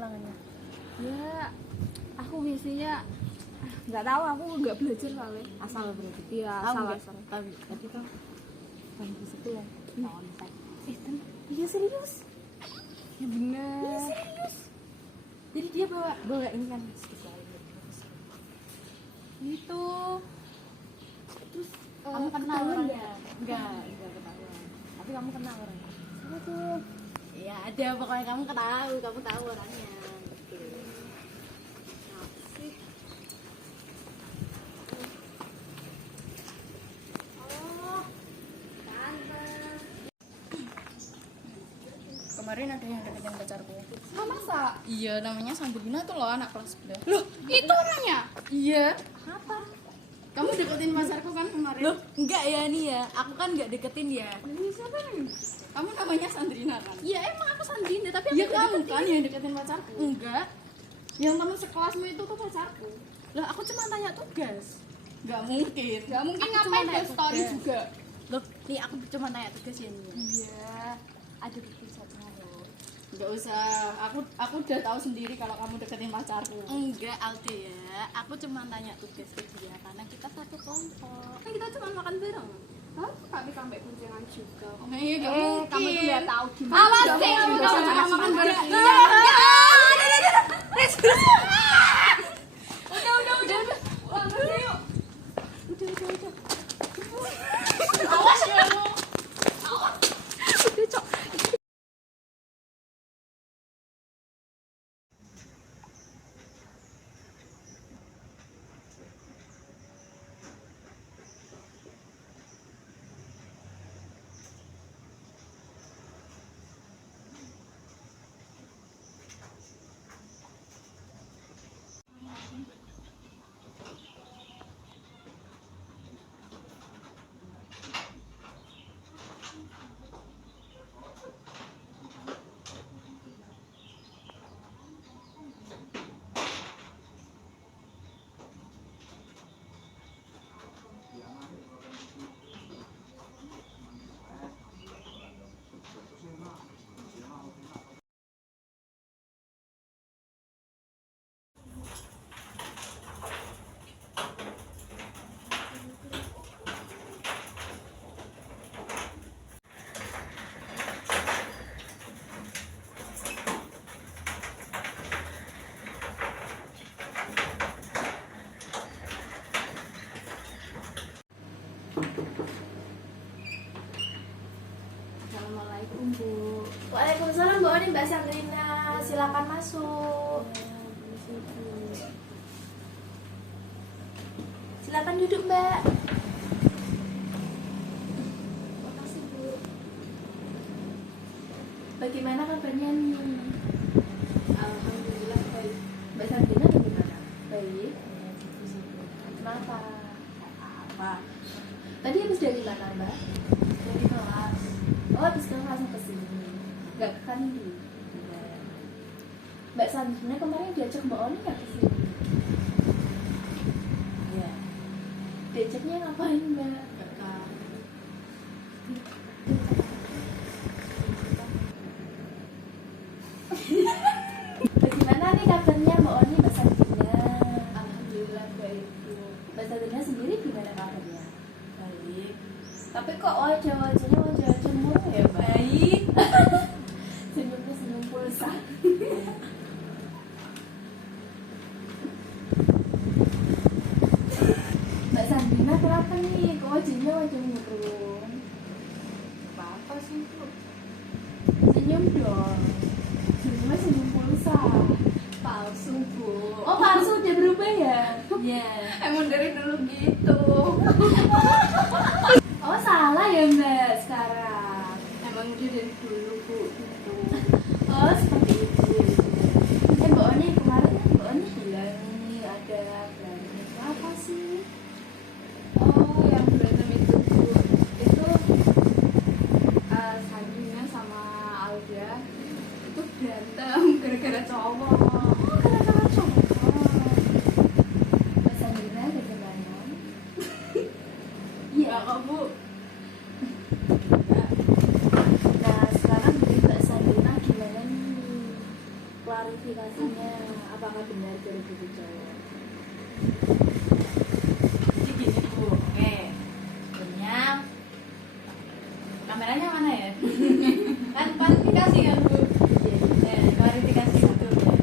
ulangannya? Ya, aku biasanya nggak tahu, aku nggak belajar soalnya. Asal berarti. Iya, asal. Tapi kan bangku sebelah. Iya serius. Ya bener. Iya serius. Jadi dia bawa ini kan stick lain. Gitu. Terus Kamu kenal ketahuan orangnya? nggak? Enggak ketahuan. Tapi kamu kenal orangnya? Apa tuh? Ya ada, pokoknya kamu tahu orangnya. Gitu. Apa sih? Oh, tante. Kemarin ada yang deketin pacarku. Ah, masa? Iya, namanya Sandrina tuh loh, anak kelas sebelah. Loh, itu orangnya? Iya. Apa? Kamu deketin pacarku kan kemarin? Loh, enggak ya nih ya. Aku kan enggak deketin ya. Ini siapa nih? Kamu namanya Sandrina kan? Iya emang aku Sandrina, tapi Iya aku kamu deketin. kan yang deketin pacarku. Enggak. Yang teman sekelasmu itu tuh pacarku. Lah aku cuma tanya tugas. Enggak mungkin. Gak mungkin Aku ngapain cuma tanya buat story tugas. juga. Loh, nih aku cuma tanya tugas ya nih. Iya, ada bukti satunya loh. Enggak usah. Aku udah tahu sendiri kalau kamu deketin pacarku. Enggak, Alde ya. Aku cuma tanya tugas ke dia karena kita satu kelompok. Kan kita cuma makan bareng. Hah? Kami sampai kuncingan juga. Nah, iya enggak Kamu mungkin. tuh nggak tahu gimana. Awas Nggak deh, mungkin kamu sama cuma makan bareng. Udah. Wah, udah yuk. Udah. Awas ya lu. Udah, Cok. Assalamualaikum, Bu. Waalaikumsalam, Bu Oni, Mbak Sandrina. Silakan masuk. Silakan duduk, Mbak. Makasih, Bu. Bagaimana kabarnya nih? Alhamdulillah baik. Mbak Sandrina bagaimana? Baik. Kenapa? Apa? Tadi habis dari mana, Mbak? Dari kelas. Oh, habis kelas langsung ke sini. Enggak ke Kandi. Mbak Sandrina kemarin diajak Mbak Oni nggak ke sini? Iya. Diajaknya ngapain, Mbak? Enggak tahu. Bagaimana nih kabarnya Mbak Oni, Mbak Sandrina? Alhamdulillah baik, Bu. Mbak Sandrina sendiri gimana kabarnya? Baik. Tapi kok wajah-wajahnya wajah-wajah murung ya, Mbak? Baik. Senyumnya senyum pulsa. Mbak Sandrina kenapa nih? Kok wajahnya wajah murung? Apa sih, Bu? Senyum dong. Senyumnya senyum pulsa. Palsu, Bu. Oh, palsu udah berubah ya? Iya. Emang dari dulu gitu. Oh, salah ya, Mbak, sekarang. Emang dia dari dulu, Bu. Gitu. Oh, seperti itu. Mbak Oni kemarin Mbak Oni bilang ini ada berantem apa sih? Oh, yang berantem itu, Bu. Itu Sandrina sama Alda itu berantem gara-gara cowok. Oh, gara-gara cowok. Mbak Sandrina bagaimana? Iya. Enggak kok, Bu. Nah, sekarang Mbak Sandrina gimana nih? klarifikasinya apakah benar dari Bu cowok. Jadi gini Bu, oke. Sebenarnya kameranya mana ya? Kan klarifikasi kan Bu. Klarifikasi gitu ya.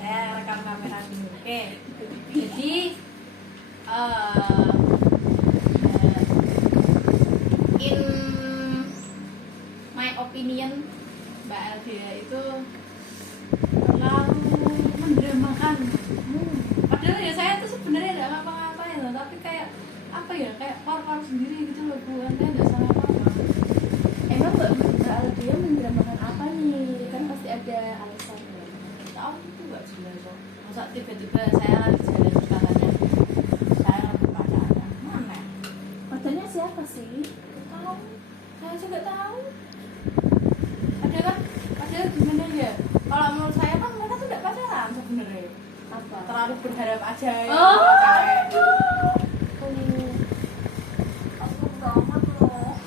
Saya rekam kamera dulu. Oke. Jadi in my opinion Mbak Elvia itu terlalu mendramakan. Padahal ya saya tuh sebenarnya nggak ngapa-ngapain loh, tapi kayak apa ya, kayak paru-paru sendiri gitu loh Bu, saya nggak salah apa-apa. Emang Mbak Aldia mendramakan apa nih? Kan pasti ada alasannya. Tahu itu nggak jelas kok. Masa tiba-tiba saya lagi jalan terus katanya saya lagi pacaran, mana? Padanya siapa sih? Tahu, saya juga tahu. Ada gimana ya? Kalau menurut saya kan mereka tuh nggak pacaran sebenarnya. Apa? Terlalu berharap aja ya. Oh. Aku banget loh.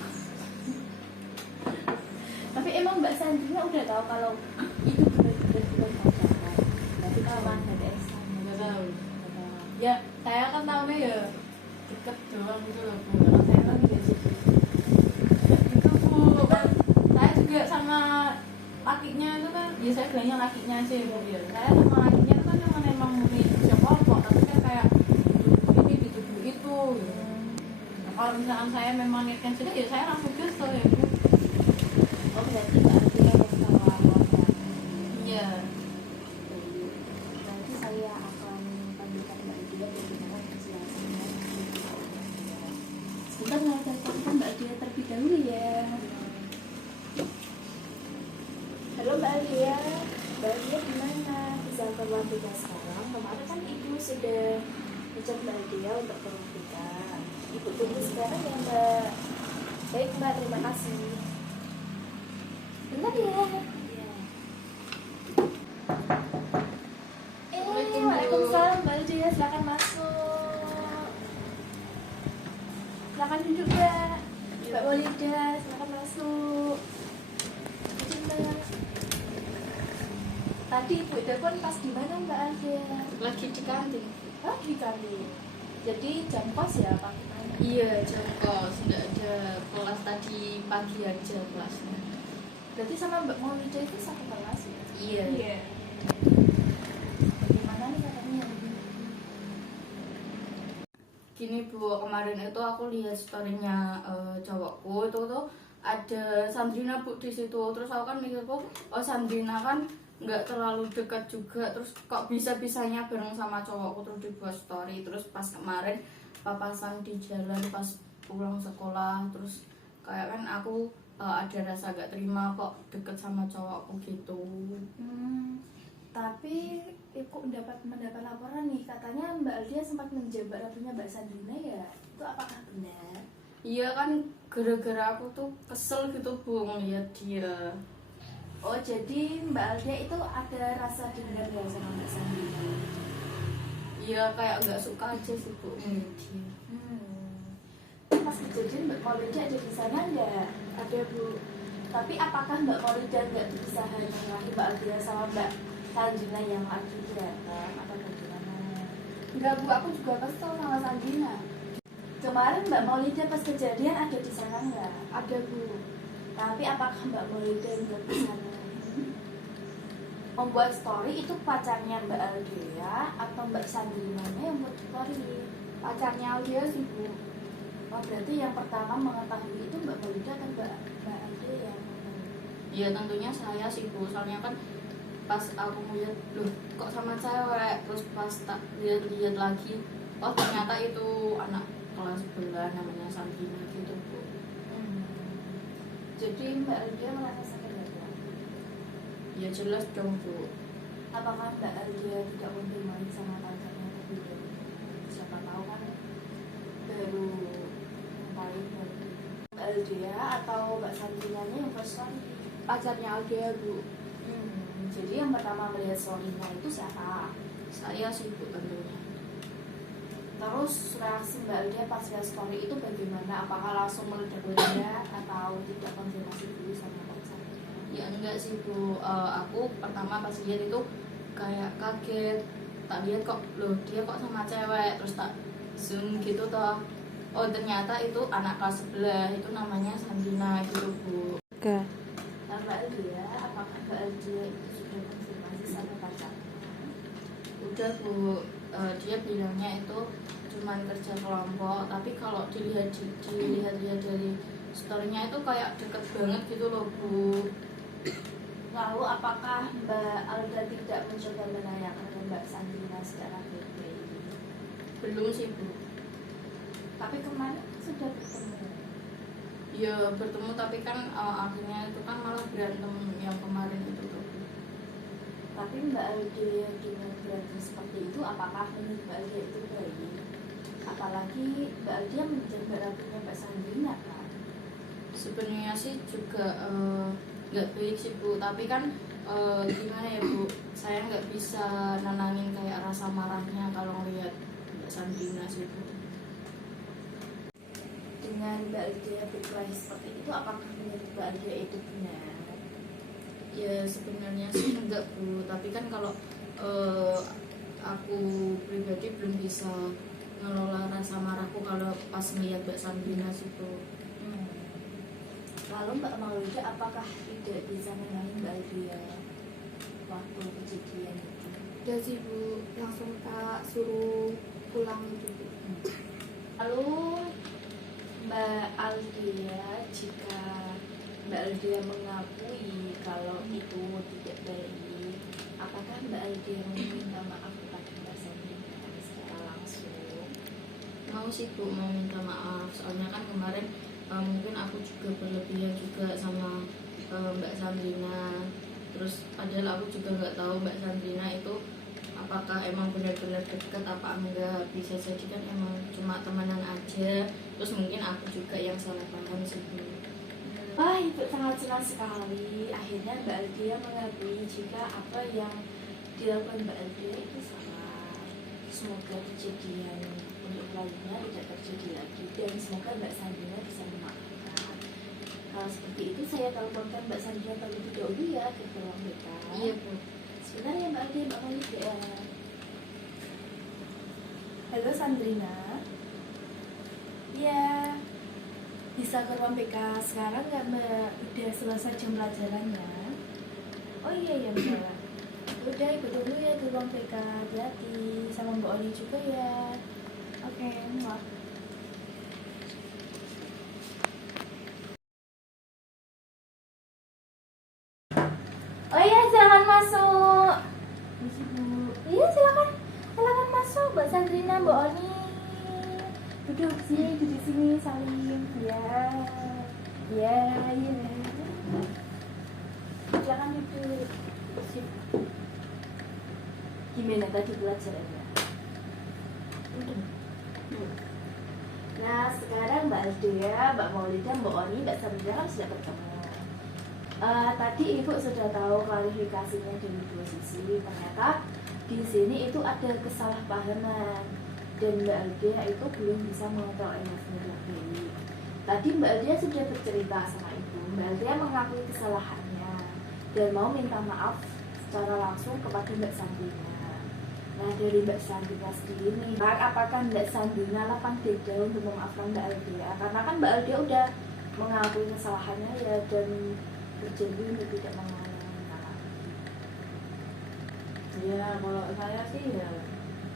Tapi emang Mbak Sandrina udah tahu kalau itu benar-benar bukan pacaran. Tapi cuma HTS sama. Nggak tahu. Ya, saya kan tahunya ya deket doang gitu loh Bu. Kalau saya kan tidak gitu. Itu Bu, kan saya juga sama lakinya itu kan, ya saya bilangnya lakinya sih Bu ya. Saya sama lakinya itu kan emang murni siapa kok, tapi kan kayak ini dituduh itu. Gitu. Nah, kalau misalkan saya memang niatkan sudah, ya saya langsung kesel ya Bu. Oh berarti Mbak Aldia yang salah orang. Iya. Nanti saya akan panggilkan Mbak Aldia bagaimana penjelasannya. Sebentar saya telepon Mbak Aldia terlebih dahulu ya. Halo Mbak Aldia, Mbak Aldia gimana? Bisa keluar kita sekarang? Kemarin kan Ibu sudah ngecek Mbak Aldia untuk keluar kita. Ibu tunggu sekarang ya Mbak. Baik Mbak, terima kasih. Bentar ya. Waalaikumsalam Mbak Aldia, silakan masuk. Silakan duduk Mbak. Mbak Walida, silakan masuk. Tadi Ibu telepon pas di mana Mbak Aldia? Lagi di kantin. Oh di kantin. Jadi jam kos ya Pak gimana? Iya, jam kos, nggak ada kelas tadi pagi aja kelasnya. Berarti sama Mbak Maulida itu satu kelas ya? Iya. Bagaimana nih katanya? Gini Bu, kemarin itu aku lihat storynya cowokku itu tuh ada Sandrina Bu di situ. Terus aku kan mikir oh Sandrina kan nggak terlalu dekat juga, terus kok bisa-bisanya bareng sama cowokku terus dibuat story. Terus pas kemarin papasan di jalan pas pulang sekolah, terus kayak kan aku ada rasa gak terima kok deket sama cowokku gitu. Tapi Ibu mendapat laporan nih, katanya Mbak Aldia sempat menjebak rambutnya Mbak Sandrina ya? Itu apakah benar? Iya kan, gara-gara aku tuh kesel gitu Bu ngeliat dia. Oh jadi Mbak Aldia itu ada rasa dendam ya sama Mbak Sandrina? Iya kayak nggak suka aja sih Bu ngeliat dia. Pas kejadian Mbak Maulida ada di sana nggak? Ada Bu. Tapi apakah Mbak Maulida nggak bisa hanya Mbak Aldia sama Mbak Sandrina yang lagi berantem atau bagaimana? Enggak Bu, aku juga kesel sama Sandrina. Kemarin Mbak Maulida pas kejadian ada di sana nggak? Ada Bu. Tapi apakah Mbak Maulida nggak di sana? Membuat story itu pacarnya Mbak Aldia atau Mbak Sandrina yang buat story? Pacarnya Aldia sih Bu. Oh berarti yang pertama mengetahui itu Mbak Maulida dan Mbak Aldia yang Iya tentunya saya sih Bu, soalnya kan pas aku ngeliat loh kok sama cewek, terus pas tak lihat lagi oh ternyata itu anak kelas sebelah namanya Sandrina gitu Bu. Jadi Mbak Aldia merasa sakit hati? Ya jelas dong Bu. Apakah Mbak Aldia tidak konfirmasi sama pacarnya lebih dulu? Siapa tahu kan baru kali baru Mbak Aldia atau Mbak Sandrina yang first story? Pacarnya Aldia Bu. Jadi yang pertama melihat story-nya itu siapa? Saya sih Bu tentunya. Terus reaksi Mbak Aldia pas lihat story itu bagaimana? Apakah langsung meledak-ledak atau tidak konfirmasi dulu sama Mbak Sandrina? Ya enggak sih Bu. Aku pertama pas lihat itu kayak kaget, tak lihat kok loh dia kok sama cewek, terus tak zoom gitu toh, oh ternyata itu anak kelas sebelah, itu namanya Sandrina gitu Bu. Oke. Nah, Mbak Aldia, apakah Mbak Aldia itu sudah konfirmasi sama pacarnya? Udah Bu. Dia bilangnya itu cuman kerja kelompok, tapi kalau dilihat-lihat dari storynya itu kayak deket banget gitu loh Bu. Lalu apakah Mbak Alda tidak mencoba menanyakan ke Mbak Sandrina secara baik-baik? Belum sih Bu. Tapi kemarin sudah bertemu. Ya bertemu, tapi kan akhirnya itu kan malah berantem yang kemarin itu tuh. Tapi Mbak Alda dengan berantem seperti itu, apakah menurut Mbak Alda itu baik? Apalagi Mbak Alda menjaga rapinya Mbak Sandrina kan? Sebenarnya sih juga nggak baik sih Bu, tapi kan gimana ya Bu, saya nggak bisa nenangin kayak rasa marahnya kalau ngeliat Mbak Sandrina sih Bu. Dengan Mbak Alda berkelahi seperti itu, apakah menurut Mbak Alda itu benar? Ya sebenarnya sih enggak Bu, tapi kan kalau aku pribadi belum bisa ngelola rasa marahku kalau pas ngeliat Mbak Sandrina sih Bu. Lalu Mbak Maulida apakah tidak bisa menangin Mbak Aldia waktu kejadian itu? Udah sih Bu, langsung tak suruh pulang gitu Bu. Lalu Mbak Aldia, jika Mbak Aldia mengakui kalau itu tidak baik, apakah Mbak Aldia meminta maaf kepada Mbak Sandrina secara langsung? Mau sih Bu, mau minta maaf, soalnya kan kemarin mungkin aku juga berlebihan juga sama Mbak Sandrina. Terus padahal aku juga nggak tahu Mbak Sandrina itu apakah emang benar-benar dekat apa enggak, bisa jadi kan emang cuma temenan aja. Terus mungkin aku juga yang salah paham sih Bu. Wah, Ibu sangat senang sekali. Akhirnya Mbak Aldia mengakui jika apa yang dilakukan Mbak Aldia itu salah. Semoga kejadian untuk lainnya tidak terjadi lagi dan semoga Mbak Sandrina bisa memaafkan. Kalau seperti itu saya teleponkan Mbak Sandrina terlebih dahulu ya ke ruang BK. Iya Bu. Sebentar ya Mbak Aldia, Mbak Maulida. Halo Sandrina. Ya, bisa ke ruang BK sekarang nggak Mbak? Udah selesai jam pelajarannya. Oh iya ya Mbak. Udah ikut dulu ya ke ruang BK. Hati-hati sama Mbak Oli juga ya. Oke, muah. Oh iya, silakan masuk. Iya, silakan. Silakan masuk Mbak Sandrina, Mbak Oni. Duduk sini salim. Ya. Ya, iya. Silakan duduk. Sip. Gimana tadi pelajarannya? Nah, sekarang Mbak Aldea, Mbak Maulida, Mbak Oni, Mbak Sandrina kan sudah bertemu. Tadi Ibu sudah tahu klarifikasinya dari dua sisi. Ternyata di sini itu ada kesalahpahaman dan Mbak Aldea itu belum bisa mengontrol emosinya dengan baik. Tadi Mbak Aldea sudah bercerita sama Ibu. Mbak Aldea mengakui kesalahannya dan mau minta maaf secara langsung kepada Mbak Sandrina. Nah, dari Mbak Sandrina sendiri nih, apakah Mbak Sandrina lapang dada untuk memaafkan Mbak Aldea? Karena kan Mbak Aldea udah mengakui kesalahannya ya dan berjanji untuk tidak mengulangi lagi. Ya kalau saya sih ya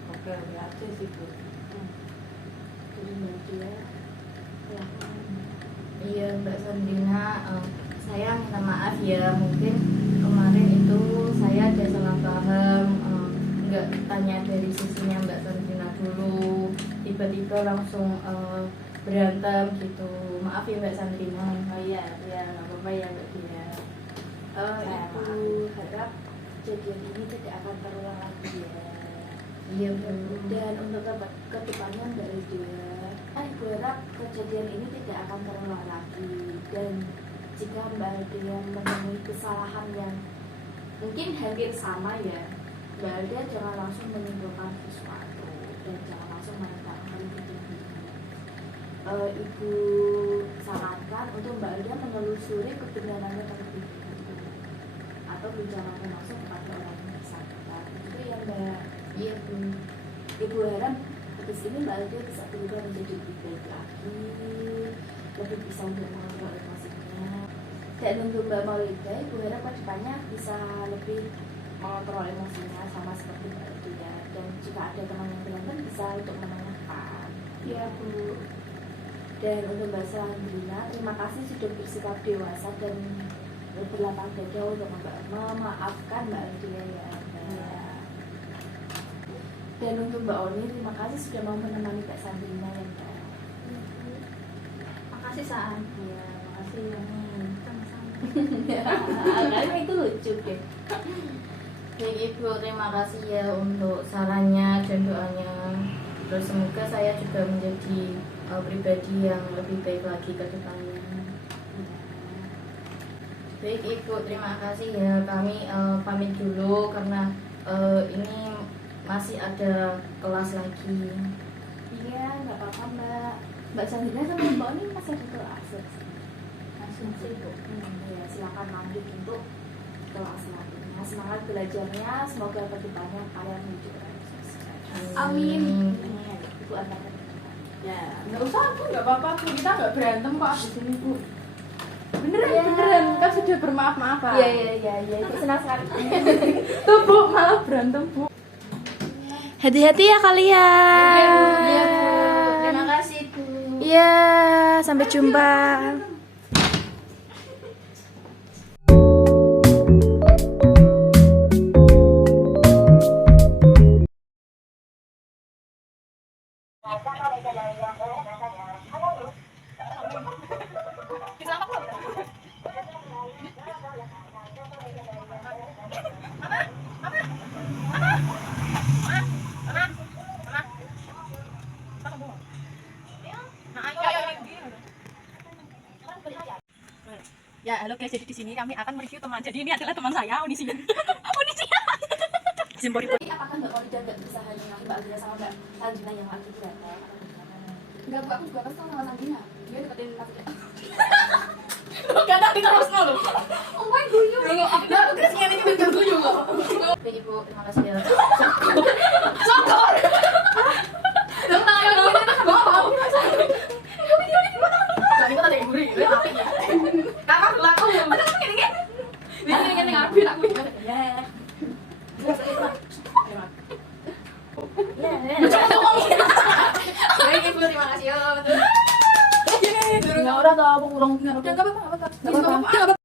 oke aja sih Bu. Jadi Mbak Aldea, ya. Iya Mbak Sandrina, saya minta maaf ya, mungkin kemarin itu saya ada salah paham, nggak tanya dari sisinya Mbak Sandrina dulu, tiba-tiba langsung berantem gitu. Maaf ya Mbak Sandrina. Oh iya, ya nggak apa-apa ya Mbak Dia. Ibu harap kejadian ini tidak akan terulang lagi ya. Iya Bu. Dan untuk kedepannya Mbak Aldea, Ibu harap kejadian ini tidak akan terulang lagi. Dan jika Mbak Aldea menemui kesalahan yang mungkin hampir sama ya, Mbak Aldea jangan langsung menyimpulkan sesuatu dan jangan langsung menetapkan ketinggian. Ibu sarankan untuk Mbak Aldea menelusuri kebenarannya terlebih dahulu. atau ucapan langsung kepada orang yang bersangkutan. Itu yang Mbak. Iya Bu. Ibu harap habis ini Mbak Aldia bisa berubah menjadi lebih baik lagi, lebih bisa untuk mengontrol emosinya. Dan untuk Mbak Maulida, Ibu harap kedepannya bisa lebih mengontrol emosinya sama seperti Mbak Aldia. Dan jika ada teman yang berantem bisa untuk menenangkan. Iya Bu. Dan untuk Mbak Sandrina, terima kasih sudah bersikap dewasa dan berlapang dada untuk memaafkan Mbak Aldia ya. Dan untuk Mbak Oni, terima kasih sudah mau menemani Mbak Sandrina ya Mbak. Makasih Saan. Iya, makasih ya. Sama-sama. Kalian itu lucu deh. Baik Ibu, terima kasih ya untuk sarannya dan doanya. Terus semoga saya juga menjadi pribadi yang lebih baik lagi ke depannya. Baik Ibu, terima kasih ya. Kami pamit dulu karena ini masih ada kelas lagi. Iya, nggak apa-apa Mbak. Mbak Sandrina sama Mbak Oni masih ada kelas. Masih Bu. Ya, silakan lanjut untuk kelas selanjutnya. Semangat belajarnya, semoga kedepannya kalian menuju ke arah sukses. Amin. Ibu antarkan. Ya, nggak usah Bu, nggak apa-apa Bu. Kita nggak berantem kok di sini Bu. Beneran, Iya. beneran. Kita sudah bermaaf-maafan. Iya, Ibu senang sekali. Tuh Bu, malah berantem Bu. Hati-hati ya kalian. Iya Bu, iya Bu. Terima kasih Bu. Iya, sampai jumpa. Ya, halo guys. Jadi di sini kami akan mereview teman. Jadi ini adalah teman saya, Onisia. Onisia. Jimbori. Jadi apakah Mbak Maulida nggak bisa hanya dengan Mbak Aldia sama Mbak Sandrina yang lagi berantem? Enggak Bu, aku juga kesel sama Sandrina. Dia deketin aku. Kata kita harus nol. Oh my guyu. Nah, aku kira ini bener guyu kok. Baik Ibu, terima kasih ya. Sokor. Dong tangan gue tak bawa. Jadi kita ada gurih, itu api ya. Kakak laku. Ada ngene. Ngene ngapain aku ya. Baik Ibu, terima kasih ya. Ya udah tau, aku kurang. Udah enggak apa-apa.